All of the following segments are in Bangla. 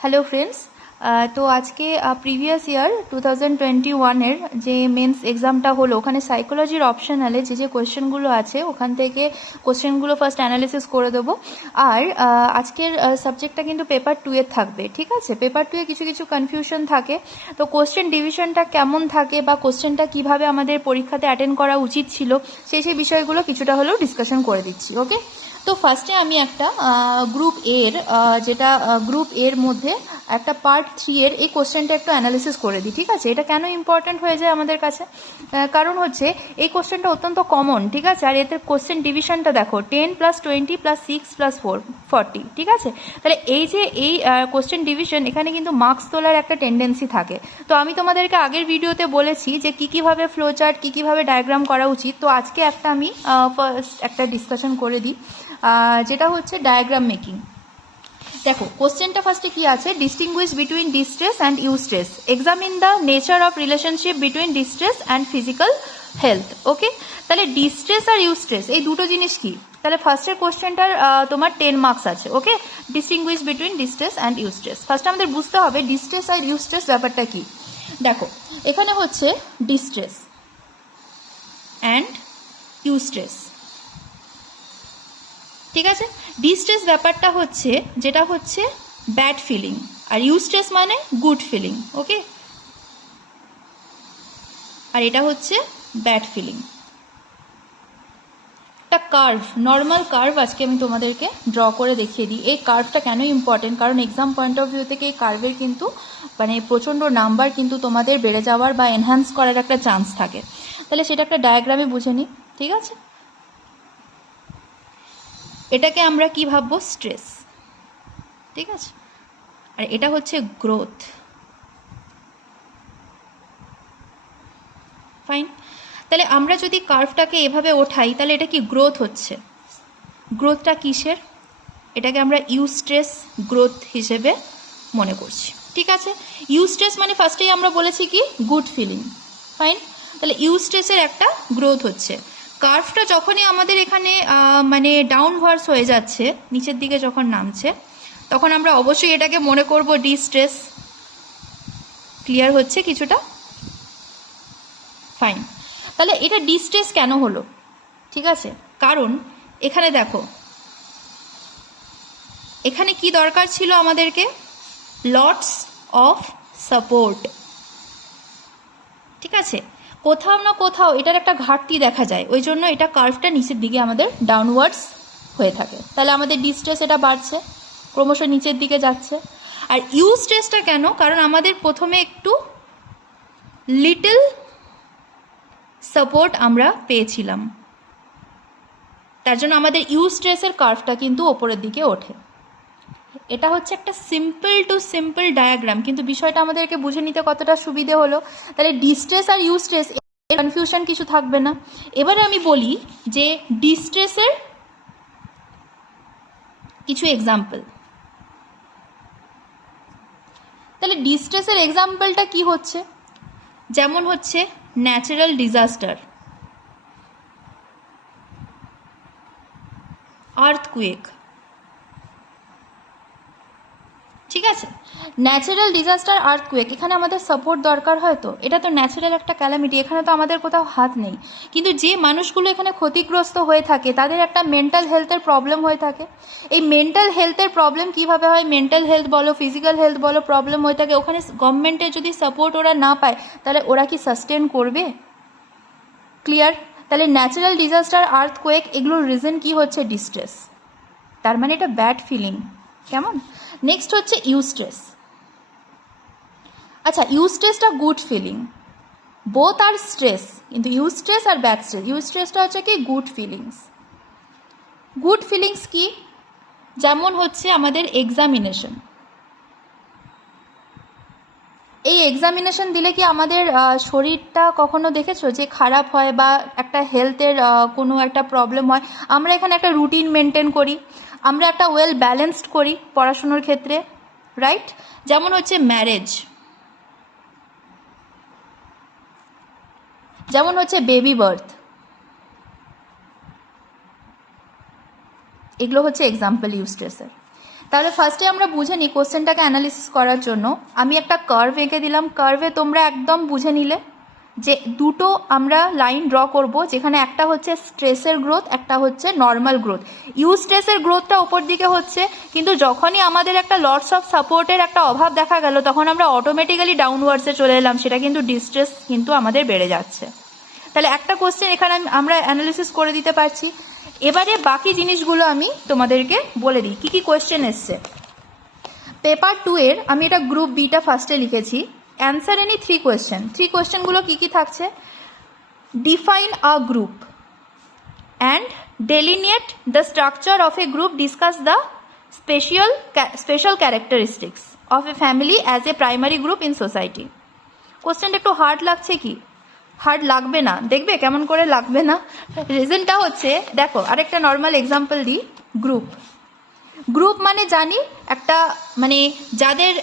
হ্যালো ফ্রেন্ডস, তো আজকে প্রিভিয়াস ইয়ার 2021-এর যে মেন্স এক্সামটা হলো ওখানে সাইকোলজির অপশনালে যে কোয়েশ্চেনগুলো আছে ওখান থেকে কোয়েশ্চেনগুলো ফার্স্ট অ্যানালিসিস করে দেবো। আর আজকের সাবজেক্টটা কিন্তু পেপার 2-এর থাকবে, ঠিক আছে? পেপার 2-এ কিছু কিছু কনফিউশন থাকে, তো কোয়েশ্চেন ডিভিশনটা কেমন থাকে বা কোয়েশ্চেনটা কীভাবে আমাদের পরীক্ষাতে অ্যাটেন্ড করা উচিত ছিল সেই বিষয়গুলো কিছুটা হলেও ডিসকাশন করে দিচ্ছি। ওকে, তো ফার্স্টে আমি একটা গ্রুপ এর যেটা গ্রুপ এর মধ্যে একটা পার্ট 3-এর এই কোশ্চেনটা একটু অ্যানালিসিস করে দিই, ঠিক আছে? এটা কেন ইম্পর্ট্যান্ট হয়ে যায় আমাদের কাছে? কারণ হচ্ছে এই কোশ্চেনটা অত্যন্ত কমন, ঠিক আছে? আর এতে কোশ্চেন ডিভিশনটা দেখো 10 + 20 + 6 + 4 40, ঠিক আছে? তাহলে এই যে এই কোশ্চেন ডিভিশন, এখানে কিন্তু মার্কস তোলার একটা টেন্ডেন্সি থাকে। তো আমি তোমাদেরকে আগের ভিডিওতে বলেছি যে কীভাবে ফ্লো চার্ট কীভাবে ডায়াগ্রাম করা উচিত। তো আজকে আমি ফার্স্ট একটা ডিসকাশন করে দিই, যেটা হচ্ছে ডায়াগ্রাম মেকিং। দেখো কোশ্চেনটা ফার্স্টে কি আছে, distinguish between distress and eustress, examine the nature of relationship between distress and physical health. Okay, তাহলে ডিস্ট্রেস আর ইউস্ট্রেস এই দুটো জিনিস কি? তাহলে ফার্স্টের কোশ্চেনটার তোমার 10 মার্কস আছে। Okay, distinguish between distress and eustress, first আমাদের বুঝতে হবে ডিস্ট্রেস আর ইউস্ট্রেস ব্যাপারটা কি। দেখো এখানে হচ্ছে ডিস্ট্রেস অ্যান্ড ইউস্ট্রেস, ঠিক আছে? ডিস্ট্রেস ব্যাপারটা হচ্ছে যেটা হচ্ছে ব্যাড ফিলিং, আর ইউস্ট্রেস মানে গুড ফিলিং। ওকে, আর এটা হচ্ছে ব্যাড ফিলিং। একটা কার্ভ, নর্মাল কার্ভ আজকে আমি তোমাদেরকে ড্র করে দেখিয়ে দিই। এই কার্ভটা কেন ইম্পর্টেন্ট, কারণ এক্সাম পয়েন্ট অফ ভিউ থেকে এই কার্ভের কিন্তু মানে প্রচণ্ড নাম্বার কিন্তু তোমাদের বেড়ে যাওয়ার বা এনহ্যান্স করার একটা চান্স থাকে। তাহলে সেটা একটা ডায়াগ্রামে বুঝে নিই, ঠিক আছে? এটাকে আমরা কি ভাববো? স্ট্রেস, ঠিক আছে? আর এটা হচ্ছে গ্রোথ। ফাইন, তাহলে আমরা যদি কার্ভটাকে এভাবে ওঠাই তাহলে এটা কি গ্রোথ হচ্ছে। গ্রোথটা কিসের? এটাকে আমরা ইউস্ট্রেস গ্রোথ হিসেবে মনে করছি, ঠিক আছে? ইউস্ট্রেস মানে ফার্স্টেই আমরা বলেছি কি গুড ফিলিং। ফাইন, তাহলে ইউস্ট্রেসের একটা গ্রোথ হচ্ছে। কার্ভটা যখনই আমাদের এখানে মানে ডাউনভার্স হয়ে যাচ্ছে, নিচের দিকে যখন নামছে, তখন আমরা অবশ্যই এটাকে মনে করব ডিস্ট্রেস। ক্লিয়ার হচ্ছে কিছুটা? ফাইন, তাহলে এটা ডিস্ট্রেস কেন হলো? ঠিক আছে, কারণ এখানে দেখো এখানে কি দরকার ছিল আমাদেরকে? লটস অফ সাপোর্ট, ঠিক আছে? কোথাও না কোথাও এটার একটা ঘাটতি দেখা যায়, ওই জন্য এটা কার্ভটা নিচের দিকে আমাদের ডাউনওয়ার্ডস হয়ে থাকে। তাহলে আমাদের ডিস্ট্রেস এটা বাড়ছে, ক্রমশ নিচের দিকে যাচ্ছে। আর ইউস্ট্রেসটা কেন? কারণ আমাদের প্রথমে একটু লিটল সাপোর্ট আমরা পেয়েছিলাম, তার জন্য আমাদের ইউস্ট্রেসের কার্ভটা কিন্তু ওপরের দিকে ওঠে। এটা হচ্ছে একটা সিম্পল টু সিম্পল ডায়াগ্রাম, কিন্তু বিষয়টা আমাদেরকে বুঝে নিতে কতটা সুবিধে হলো। তাহলে ডিস্ট্রেস আর ইউস্ট্রেস এর কনফিউশন কিছু থাকবে না। এবারে আমি বলি যে ডিস্ট্রেসের কিছু এক্সাম্পল। তাহলে ডিস্ট্রেসের এক্সাম্পলটা কি হচ্ছে? যেমন হচ্ছে ন্যাচারাল ডিজাস্টার, আর্থকুয়েক, ঠিক আছে? ন্যাচারাল ডিজাস্টার, আর্থকুয়েক, এখানে আমাদের সাপোর্ট দরকার হয়। তো এটা তো ন্যাচারাল একটা ক্যালামিটি, এখানে তো আমাদের কোথাও হাত নেই। কিন্তু যে মানুষগুলো এখানে ক্ষতিগ্রস্ত হয়ে থাকে তাদের একটা মেন্টাল হেলথের প্রবলেম হয়ে থাকে। এই মেন্টাল হেলথের প্রবলেম কিভাবে হয়? মেন্টাল হেলথ বলো, ফিজিক্যাল হেলথ বলো, প্রবলেম হয়ে থাকে। ওখানে গভর্নমেন্টের যদি সাপোর্ট ওরা না পায় তাহলে ওরা কি সাস্টেন করবে? ক্লিয়ার? তাহলে ন্যাচারাল ডিজাস্টার, আর্থকুয়েক, এগুলোর রিজন কি হচ্ছে? ডিস্ট্রেস। তার মানে এটা ব্যাড ফিলিং। কেমন? নেক্সট হচ্ছে ইউস্ট্রেস। আচ্ছা, ইউস্ট্রেসটা গুড ফিলিং, বোথ আর স্ট্রেস, কিন্তু ইউস্ট্রেস আর ব্যাড স্ট্রেস। ইউস্ট্রেসটা হচ্ছে কি গুড ফিলিংস। গুড ফিলিংস কি? যেমন হচ্ছে আমাদের এক্সামিনেশন। এই এক্সামিনেশন দিলে কি আমাদের শরীরটা কখনো দেখেছো যে খারাপ হয় বা একটা হেলথের কোনো একটা প্রবলেম হয়? আমরা এখানে একটা রুটিন মেনটেন করি, আমরা একটা ওয়েল ব্যালেন্সড করি পড়াশুনোর ক্ষেত্রে, রাইট? যেমন হচ্ছে ম্যারেজ, যেমন হচ্ছে বেবি বার্থ, এগুলো হচ্ছে এক্সাম্পল ইউস্ট্রেসের। তাহলে ফার্স্টে আমরা বুঝে নিই কোশ্চেনটাকে অ্যানালিসিস করার জন্য আমি একটা কার্ভ এঁকে দিলাম। কার্ভে তোমরা একদম বুঝে নিলে যে দুটো আমরা লাইন ড্র করব, যেখানে একটা হচ্ছে স্ট্রেসের গ্রোথ, একটা হচ্ছে নর্মাল গ্রোথ। স্ট্রেসের গ্রোথটা উপর দিকে হচ্ছে, কিন্তু যখনই আমাদের একটা লটস অফ সাপোর্টের একটা অভাব দেখা গেল তখন আমরা অটোমেটিক্যালি ডাউনওয়ার্ডসে চলে এলাম, সেটা কিন্তু ডিস্ট্রেস কিন্তু আমাদের বেড়ে যাচ্ছে। তাহলে একটা কোশ্চেন এখানে আমরা অ্যানালিসিস করে দিতে পারছি। এবারে বাকি জিনিসগুলো আমি তোমাদেরকে বলে দিই, কি কোয়েশ্চেন এসছে। পেপার 2 এর আমি এটা গ্রুপ বিটা ফার্স্টে লিখেছি। Answer any 3 question. 3 কোয়েশ্চেনগুলো কি থাকছে? Define a group and ডেলিনিয়েট the structure of A group, discuss the special characteristics of A family as a primary group in society. কোয়েশ্চেনটা একটু হার্ড লাগছে কি? হার্ড লাগবে না, দেখবে কেমন করে লাগবে না। রিজনটা হচ্ছে, দেখো আরেকটা নর্মাল এক্সাম্পল দিই। গ্রুপ মানে জানি একটা, মানে যাদের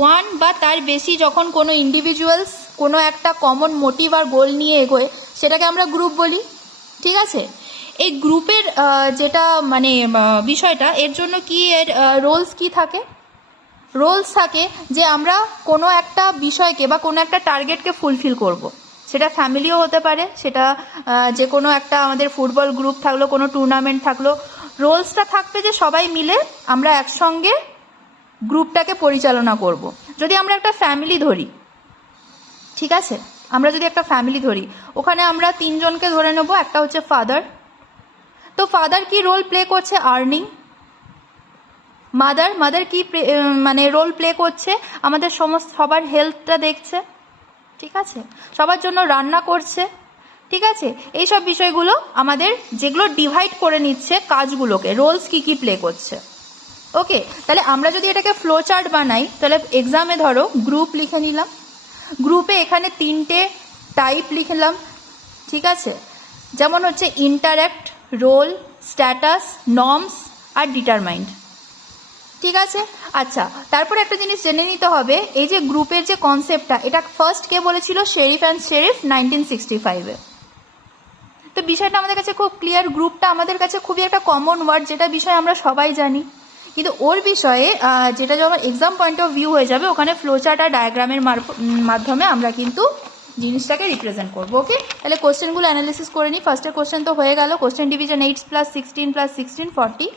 ওয়ান বা তার বেশি যখন কোনো ইন্ডিভিজুয়ালস কোনো একটা কমন মোটিভ আর গোল নিয়ে এগোয় সেটাকে আমরা গ্রুপ বলি, ঠিক আছে। এই গ্রুপের যেটা মানে বিষয়টা, এর জন্য কি এর রোলস কি থাকে? রোলস থাকে যে আমরা কোনো একটা বিষয়কে বা কোনো একটা টার্গেটকে ফুলফিল করব। সেটা ফ্যামিলিও হতে পারে, সেটা যে কোনো একটা আমাদের ফুটবল গ্রুপ থাকলো, কোনো টুর্নামেন্ট থাকলো, রোলসটা থাকবে যে সবাই মিলে আমরা একসঙ্গে গ্রুপটাকে পরিচালনা করব। যদি আমরা একটা ফ্যামিলি ধরি, ঠিক আছে, আমরা যদি একটা ফ্যামিলি ধরি, ওখানে আমরা 3 জনকে ধরে নেব। একটা হচ্ছে ফাদার, তো ফাদার কি রোল প্লে করছে? আর্নিং। মাদার কি মানে রোল প্লে করছে? আমাদের সবার হেলথটা দেখছে, ঠিক আছে, সবার জন্য রান্না করছে, ঠিক আছে। এইসব বিষয়গুলো আমাদের যেগুলো ডিভাইড করে নিচ্ছে কাজগুলোকে, রোলস কি প্লে করছে। ওকে, তাহলে আমরা যদি এটাকে ফ্লো চার্ট বানাই, তাহলে এক্সামে ধরো গ্রুপ লিখে নিলাম। গ্রুপে এখানে 3টে টাইপ লিখলাম, ঠিক আছে, যেমন হচ্ছে ইন্টারঅ্যাক্ট, রোল, স্ট্যাটাস, নর্মস আর ডিটারমাইন্ড, ঠিক আছে। আচ্ছা, তারপরে একটা জিনিস জেনে নিতে হবে, এই যে গ্রুপের যে কনসেপ্টটা, এটা ফার্স্ট কে বলেছিল? শেরিফ অ্যান্ড শেরিফ 1965-এ। তো বিষয়টা আমাদের কাছে খুব ক্লিয়ার। গ্রুপটা আমাদের কাছে খুবই একটা কমন ওয়ার্ড, যেটা বিষয়ে আমরা সবাই জানি, কিন্তু ওর বিষয়ে যেটা যখন এক্সাম পয়েন্ট অফ ভিউ হয়ে যাবে, ওখানে ফ্লোচার্ট আর ডায়াগ্রামের মাধ্যমে আমরা কিন্তু জিনিসটাকে রিপ্রেজেন্ট করবো। ওকে, তাহলে কোশ্চেনগুলো অ্যানালিসিস করে নিই। ফার্স্টের কোশ্চেন তো হয়ে গেল, কোশ্চেন ডিভিশন 8 + 16 + 16 40।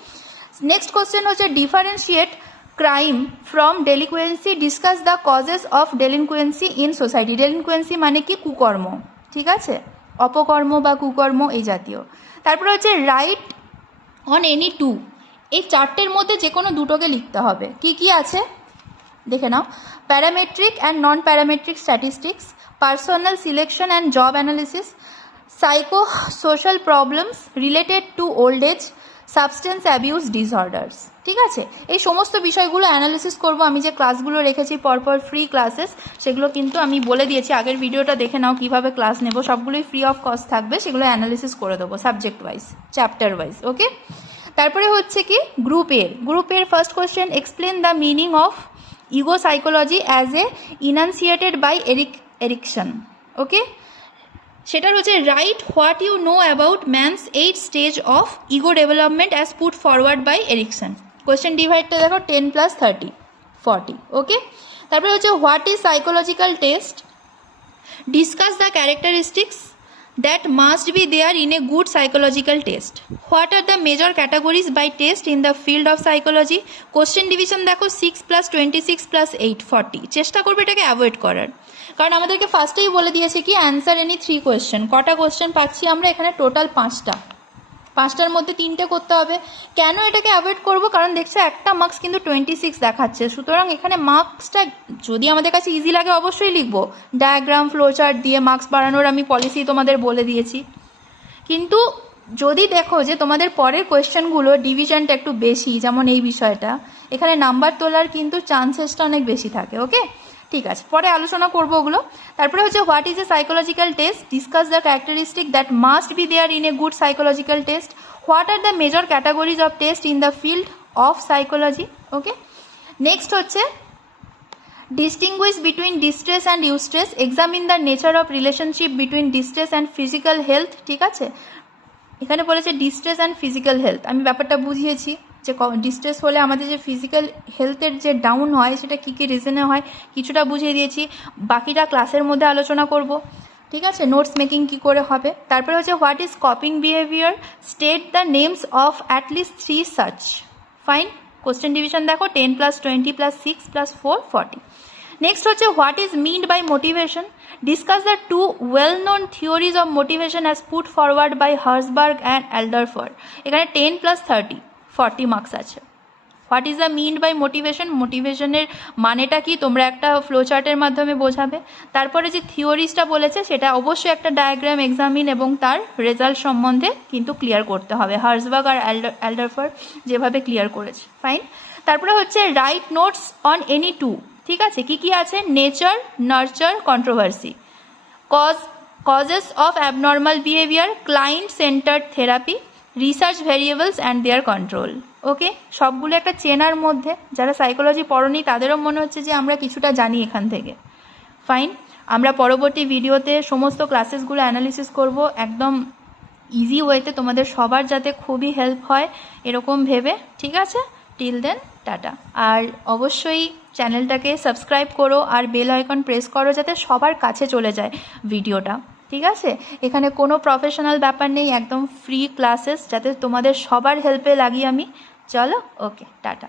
নেক্সট কোশ্চেন হচ্ছে differentiate crime from delinquency, discuss the causes of delinquency in society. Delinquency মানে কি? কুকর্ম, ঠিক আছে, অপকর্ম বা কুকর্ম এই জাতীয়। তারপরে হচ্ছে রাইট অন এনি 2, এই 4টের মধ্যে যে কোনো দুটোকে লিখতে হবে। কি আছে দেখে নাও। Parametric and non parametric statistics, personal selection and job analysis, psycho social problems related to old age, substance abuse disorders, ঠিক আছে। এই সমস্ত বিষয়গুলো অ্যানালিসিস করব। আমি যে ক্লাসগুলো রেখেছি পরপর ফ্রি ক্লাসেস, সেগুলো কিন্তু আমি বলে দিয়েছি, আগের ভিডিওটা দেখে নাও কিভাবে ক্লাস নেব, সবগুলোই ফ্রি অফ কস্ট থাকবে, সেগুলো অ্যানালিসিস করে দেবো subject wise, chapter wise. Okay, তারপরে হচ্ছে কি গ্রুপের first question, explain the meaning of ego psychology as a enunciated by Erikson. Okay, সেটার হচ্ছে right what you know about man's 8 stage of ego development as put forward by Erikson. Question ডিভাইডটা দেখো 10 + 30 40। ওকে, তারপরে হচ্ছে what is psychological test, discuss the characteristics that must be there in a good psychological test. What are the major categories by test in the field of psychology? Question division দেখো 6 + 26 + 8 40। চেষ্টা করবে এটাকে অ্যাভয়েড করার, কারণ আমাদেরকে ফার্স্টেই বলে দিয়েছে কি অ্যান্সার এনি 3 কোয়েশ্চেন। কটা কোয়েশ্চেন পাচ্ছি আমরা এখানে? টোটাল 5টার মধ্যে 3টে করতে হবে। কেন এটাকে অ্যাভয়েড করব? কারণ দেখছো একটা মার্কস কিন্তু 26 দেখাচ্ছে, সুতরাং এখানে মার্কসটা যদি আমাদের কাছে ইজি লাগে অবশ্যই লিখবো। ডায়াগ্রাম, ফ্লোচার্ট দিয়ে মার্কস বাড়ানোর আমি পলিসি তোমাদের বলে দিয়েছি, কিন্তু যদি দেখো যে তোমাদের পরের কোয়েশ্চেনগুলো ডিভিশনটা একটু বেশি, যেমন এই বিষয়টা, এখানে নাম্বার তোলার কিন্তু চান্সেসটা অনেক বেশি থাকে। ওকে, ঠিক আছে, পরে আলোচনা করবো ওগুলো। তারপরে হচ্ছে what is a psychological test, discuss the characteristic that must be there in a good psychological test, what are the major categories of test in the field of psychology. Okay, next হচ্ছে distinguish between distress and eustress, examine the nature of relationship between distress and physical health, ঠিক আছে। এখানে বলেছে ডিস্ট্রেস অ্যান্ড ফিজিক্যাল হেলথ, আমি ব্যাপারটা বুঝিয়েছি। যে ডিস্ট্রেস হলে আমাদের যে ফিজিক্যাল হেলথের যে ডাউন হয় সেটা কী কী রিজনে হয় কিছুটা বুঝিয়ে দিয়েছি, বাকিটা ক্লাসের মধ্যে আলোচনা করব। ঠিক আছে, নোটস মেকিং কী করে হবে। তারপরে হচ্ছে what is coping behaviour, state the names of at least 3 such. Fine, question division দেখো 10 + 20 + 6 + 4 40। নেক্সট হচ্ছে what is meant by motivation, discuss the 2 well known theories of motivation as put forward by Herzberg and Alderfer. এখানে 10 + 30 40 মার্কস আছে। What is the meant by motivation, মোটিভেশনের মানেটা কি তোমরা একটা ফ্লোচার্টের মাধ্যমে বোঝাবে। তারপরে যে থিওরিজটা বলেছে সেটা অবশ্যই একটা ডায়াগ্রাম এক্সামিন এবং তার রেজাল্ট সম্বন্ধে কিন্তু ক্লিয়ার করতে হবে, হার্সবার্গ আর অ্যাল্ডারফার যেভাবে ক্লিয়ার করেছে। ফাইন, তারপরে হচ্ছে write notes on any two. ঠিক আছে, কি কি আছে, nature, nurture, controversy, causes of abnormal behaviour, client centred therapy, research variables and their control. Okay, সবগুলো একটা চেনার মধ্যে, যারা সাইকোলজি পড়নি তাদেরও মনে হচ্ছে যে আমরা কিছুটা জানি এখান থেকে। ফাইন, আমরা পরবর্তী ভিডিওতে সমস্ত ক্লাসেসগুলো অ্যানালিসিস করব একদম ইজি ওয়েতে, তোমাদের সবার যাতে খুবই হেল্প হয় এরকম ভেবে। ঠিক আছে, টিল দেন টাটা। আর অবশ্যই চ্যানেলটাকে সাবস্ক্রাইব করো আর বেল আইকন প্রেস করো যাতে সবার কাছে চলে যায় ভিডিওটা। ঠিক আছে, এখানে কোনো প্রফেশনাল ব্যাপার নেই, একদম ফ্রি ক্লাসেস যাতে তোমাদের সবার হেল্পে লাগি আমি। চলো, ওকে, টাটা।